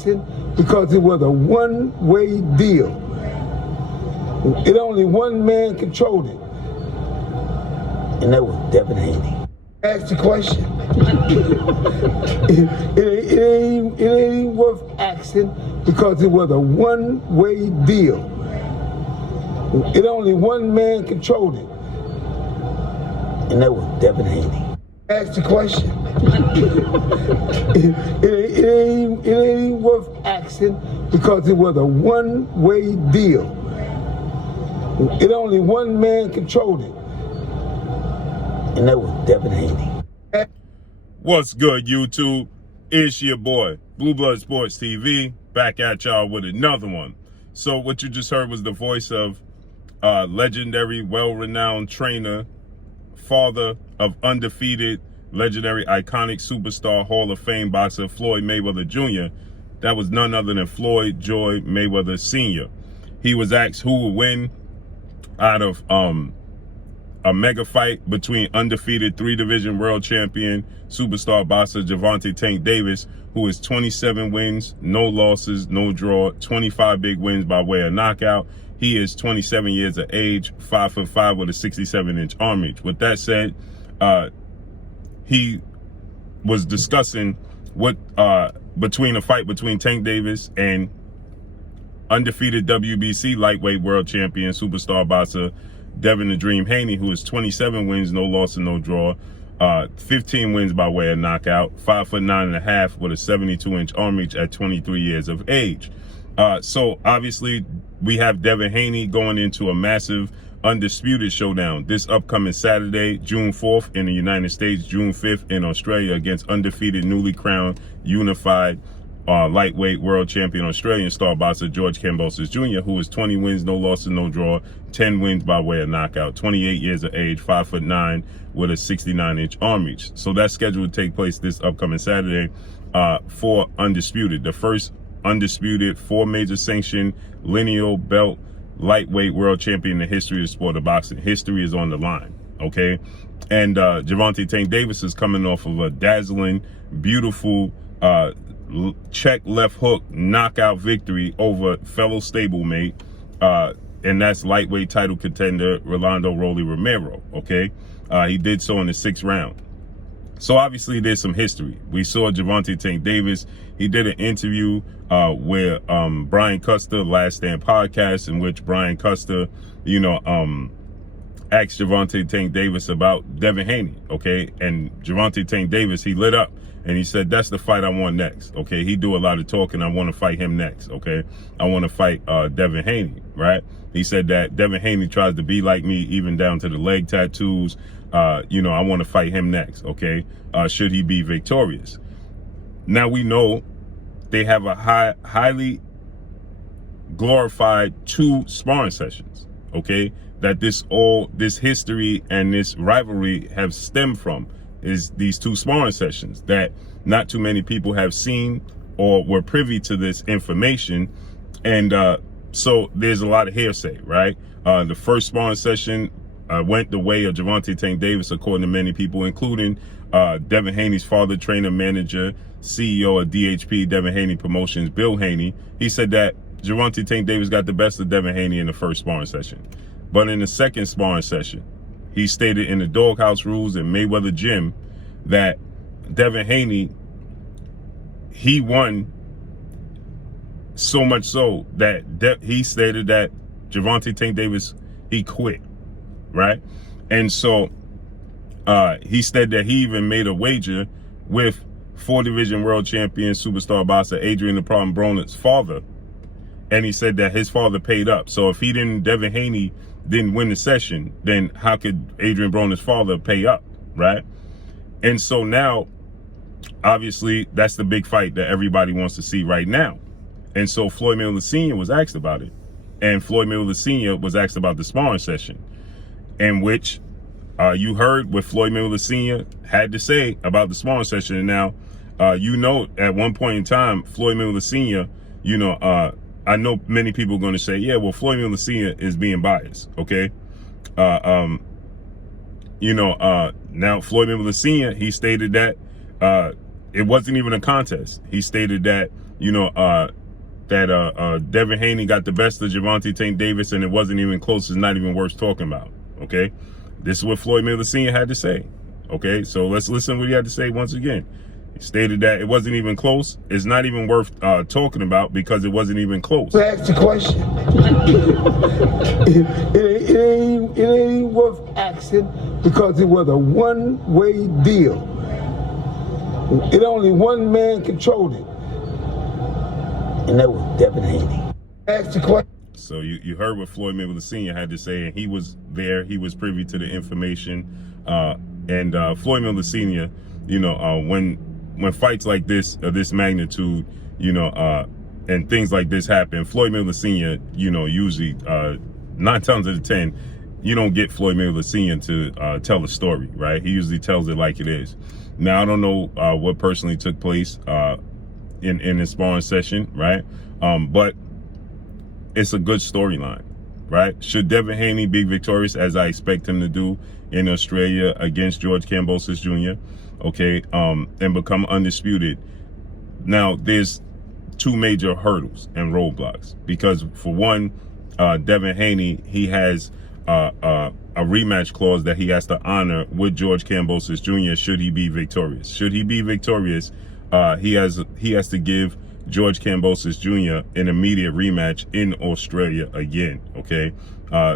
action because it was a one-way deal. It only one man controlled it, and that was Devin Haney. Ask the question. it ain't even worth asking because it was a one-way deal. It only one man controlled it, and that was Devin Haney. Ask the question. it ain't even worth asking because it was a one-way deal. It only one man controlled it, and that was Devin Haney. What's good, YouTube? It's your boy, Blue Blood Sports TV, back at y'all with another one. So what you just heard was the voice of legendary, well-renowned trainer, father of undefeated, legendary, iconic, superstar, Hall of Fame boxer Floyd Mayweather Jr. That was none other than Floyd Joy Mayweather Sr. He was asked who would win out of a mega fight between undefeated 3-division world champion superstar boxer Gervonta Tank Davis, who is 27 wins, no losses, no draw, 25 big wins by way of knockout. He is 27 years of age, 5'5" with a 67-inch arm reach. With that said, he was discussing what between a fight between Tank Davis and undefeated WBC lightweight world champion superstar boxer Devin the Dream Haney, who is 27 wins, no loss and no draw, 15 wins by way of knockout, 5'9.5" with a 72-inch arm reach at 23 years of age. So obviously we have Devin Haney going into a massive undisputed showdown this upcoming Saturday, June 4th in the United States, June 5th in Australia, against undefeated, newly crowned, unified lightweight world champion Australian star boxer George Kambosos Jr., who is 20 wins, no losses, no draw, 10 wins by way of knockout, 28 years of age, 5'9" with a 69-inch arm reach. So that's scheduled to take place this upcoming Saturday for undisputed, the first undisputed 4 major sanction lineal belt lightweight world champion in the history of the sport of boxing. History is on the line, okay? And Gervonta Tank Davis is coming off of a dazzling, beautiful check left hook knockout victory over fellow stablemate, and that's lightweight title contender Rolando Rolly Romero, okay? He did so in the 6th round. So obviously there's some history. We saw Gervonta Tank Davis. He did an interview where Brian Custer, Last Stand podcast, in which Brian Custer, asked Gervonta Tank Davis about Devin Haney, okay? And Gervonta Tank Davis, he lit up and he said, that's the fight I want next, okay? He do a lot of talking. I want to fight him next, okay? I want to fight Devin Haney, right? He said that Devin Haney tries to be like me, even down to the leg tattoos. I want to fight him next, okay? Should he be victorious? Now we know they have a highly glorified 2 sparring sessions, okay? That this history and this rivalry have stemmed from is these 2 sparring sessions that not too many people have seen or were privy to this information. And so there's a lot of hearsay, right? The first sparring session went the way of Gervonta Tank Davis, according to many people, including Devin Haney's father, trainer, manager, CEO of DHP, Devin Haney Promotions, Bill Haney. He said that Gervonta Tank Davis got the best of Devin Haney in the first sparring session. But in the second sparring session, he stated in the Doghouse Rules in Mayweather Gym that Devin Haney, he won so much so that he stated that Gervonta Tank Davis, he quit, right? And so he said that he even made a wager with 4-division world champion superstar boxer Adrian the Problem Broner's father, and he said that his father paid up. So if Devin Haney didn't win the session, then how could Adrian Broner's father pay up, right? And so now, obviously, that's the big fight that everybody wants to see right now. And so Floyd Mayweather Sr. was asked about it. And Floyd Mayweather Sr. was asked about the sparring session, in which you heard what Floyd Mayweather Sr. had to say about the sparring session. And now, at one point in time, Floyd Mayweather Sr., I know many people are going to say, yeah, well, Floyd Mayweather Sr. is being biased, okay? Now Floyd Mayweather Sr., he stated that it wasn't even a contest. He stated that that Devin Haney got the best of Gervonta Tank Davis and it wasn't even close. It's not even worth talking about. Okay, this is what Floyd Mayweather Sr. had to say. Okay, so let's listen to what he had to say once again. He stated that it wasn't even close. It's not even worth talking about because it wasn't even close. Ask the question. it ain't even worth asking because it was a one-way deal. It only one man controlled it, and that was Devin Haney. Ask the question. So you heard what Floyd Mayweather Sr. had to say, and he was there. He was privy to the information. And Floyd Mayweather Sr., when fights like this, of this magnitude, and things like this happen, Floyd Mayweather Sr., usually 9 times out of 10, you don't get Floyd Mayweather Sr. to tell a story, right? He usually tells it like it is. Now, I don't know what personally took place in the sparring session, right? But it's a good storyline, right? Should Devin Haney be victorious, as I expect him to do in Australia against George Kambosos Jr., okay, and become undisputed? Now, there's 2 major hurdles and roadblocks because, for one, Devin Haney, he has a rematch clause that he has to honor with George Kambosos Jr. should he be victorious. Should he be victorious, he has to give George Kambosos Jr. an immediate rematch in Australia again. Okay,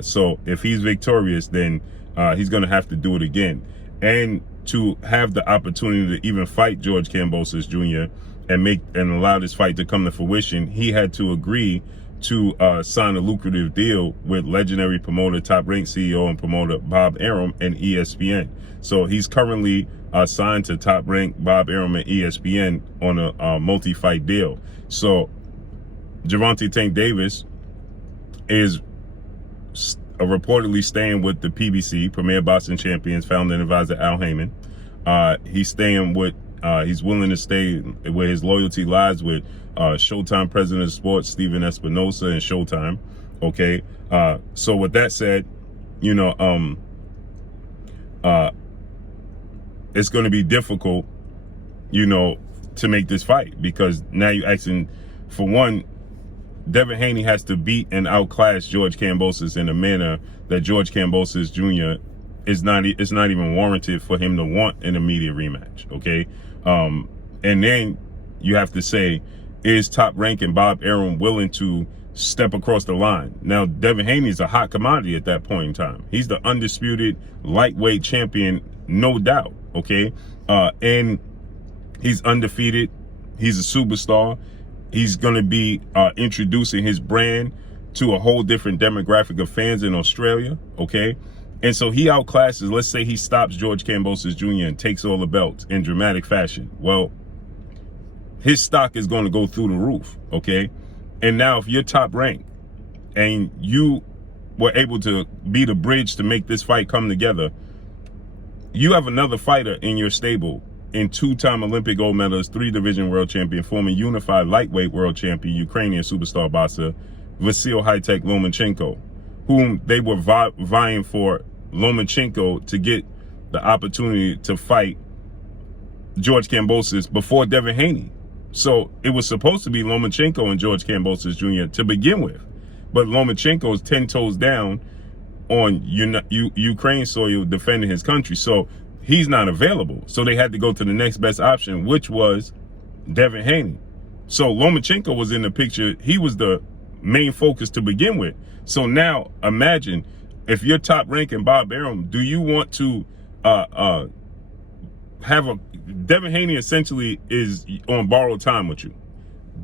so if he's victorious, then he's going to have to do it again. And to have the opportunity to even fight George Kambosos Jr. and allow this fight to come to fruition, he had to agree to sign a lucrative deal with legendary promoter, Top Rank CEO and promoter Bob Arum and ESPN. So he's currently signed to Top Rank, Bob Arum, and ESPN on a multi-fight deal. So Gervonta Tank Davis is reportedly staying with the PBC, Premier Boxing Champions, founder and advisor Al Heyman. He's staying with, he's willing to stay where his loyalty lies with Showtime President of Sports, Steven Espinosa, and Showtime. Okay. So with that said, it's going to be difficult, to make this fight because now you're asking, for one, Devin Haney has to beat and outclass George Kambosos in a manner that George Kambosos Jr. it's not even warranted for him to want an immediate rematch. Okay. And then you have to say, is Top Rank and Bob Arum willing to step across the line? Now, Devin Haney is a hot commodity at that point in time. He's the undisputed lightweight champion, no doubt. Okay. And he's undefeated. He's a superstar. He's going to be introducing his brand to a whole different demographic of fans in Australia. Okay. And so he outclasses, let's say he stops George Kambosos Jr. and takes all the belts in dramatic fashion. Well, his stock is going to go through the roof. Okay. And now if you're Top Rank and you were able to be the bridge to make this fight come together, you have another fighter in your stable in 2-time Olympic gold medalist, 3-division world champion, former unified lightweight world champion, Ukrainian superstar boxer, Vasyl High-Tech Lomachenko, whom they were vying for Lomachenko to get the opportunity to fight George Kambosos before Devin Haney. So it was supposed to be Lomachenko and George Kambosos Jr. to begin with. But Lomachenko is 10 toes down on Ukraine soil defending his country. So he's not available. So they had to go to the next best option, which was Devin Haney. So Lomachenko was in the picture. He was the main focus to begin with. So now imagine if you're Top Rank and Bob Arum, do you want to have a Devin Haney essentially is on borrowed time with you.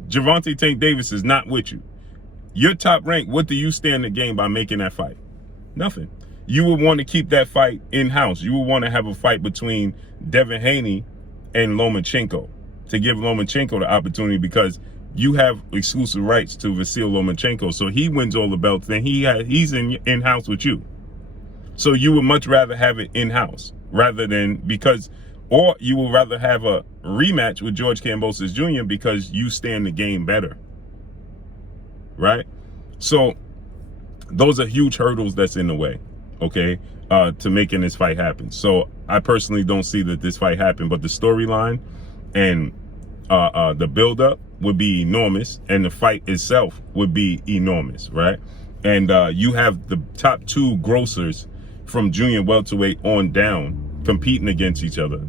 Gervonta Tank Davis is not with you. You're Top Rank. What do you stand to gain by making that fight? Nothing. You would want to keep that fight in-house. You would want to have a fight between Devin Haney and Lomachenko to give Lomachenko the opportunity because you have exclusive rights to Vasyl Lomachenko. So he wins all the belts, then he's in-house with you. So you would much rather have it in-house rather than or you would rather have a rematch with George Kambosos Jr. because you stand the game better. Right? So those are huge hurdles that's in the way, okay, to making this fight happen. So I personally don't see that this fight happened, but the storyline and the build-up would be enormous, and the fight itself would be enormous, right? And you have the top 2 grossers from junior welterweight on down competing against each other.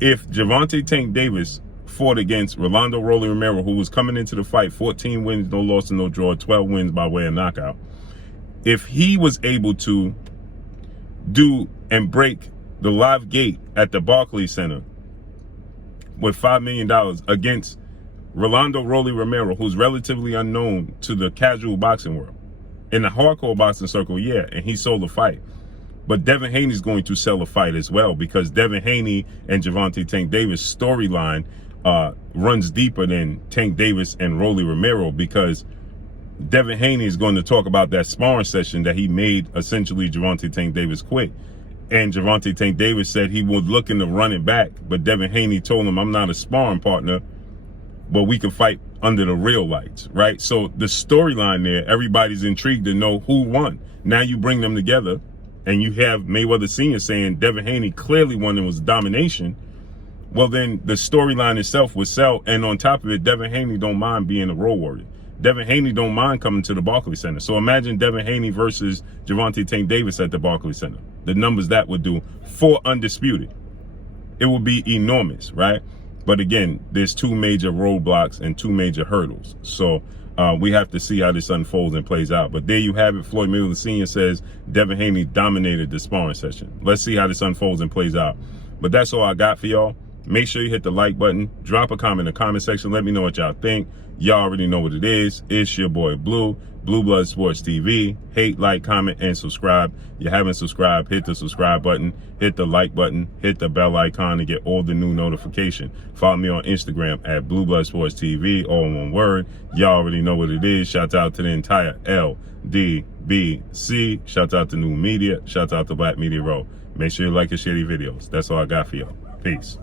If Gervonta Tank Davis fought against Rolando Rolly Romero, who was coming into the fight 14 wins, no loss and no draw, 12 wins by way of knockout, if he was able to do and break the live gate at the Barclays Center with $5 million against Rolando Rolly Romero, who's relatively unknown to the casual boxing world. In the hardcore boxing circle, yeah, and he sold the fight. But Devin Haney's going to sell a fight as well, because Devin Haney and Gervonta Tank Davis storyline runs deeper than Tank Davis and Rolly Romero, because Devin Haney is going to talk about that sparring session that he made essentially Gervonta Tank Davis quit. And Gervonta Tank Davis said he was looking to run it back, but Devin Haney told him, I'm not a sparring partner, but we can fight under the real lights, right? So the storyline there, everybody's intrigued to know who won. Now you bring them together, and you have Mayweather Sr. saying Devin Haney clearly won and was domination. Well, then the storyline itself would sell. And on top of it, Devin Haney don't mind being a role warrior. Devin Haney don't mind coming to the Barclays Center. So imagine Devin Haney versus Gervonta Tank Davis at the Barclays Center. The numbers that would do for undisputed. It would be enormous, right? But again, there's 2 major roadblocks and 2 major hurdles. So we have to see how this unfolds and plays out. But there you have it. Floyd Mayweather Sr. says Devin Haney dominated the sparring session. Let's see how this unfolds and plays out. But that's all I got for y'all. Make sure you hit the like button. Drop a comment in the comment section. Let me know what y'all think. Y'all already know what it is. It's your boy Blue, Blue Blood Sports TV. Hate, like, comment, and subscribe. You haven't subscribed, hit the subscribe button, hit the like button, hit the bell icon to get all the new notification. Follow me on Instagram at Blue Blood Sports TV, all in one word. Y'all already know what it is. Shout out to the entire LDBC. Shout out to New Media. Shout out to Black Media Row. Make sure you like and share these videos. That's all I got for y'all. Peace.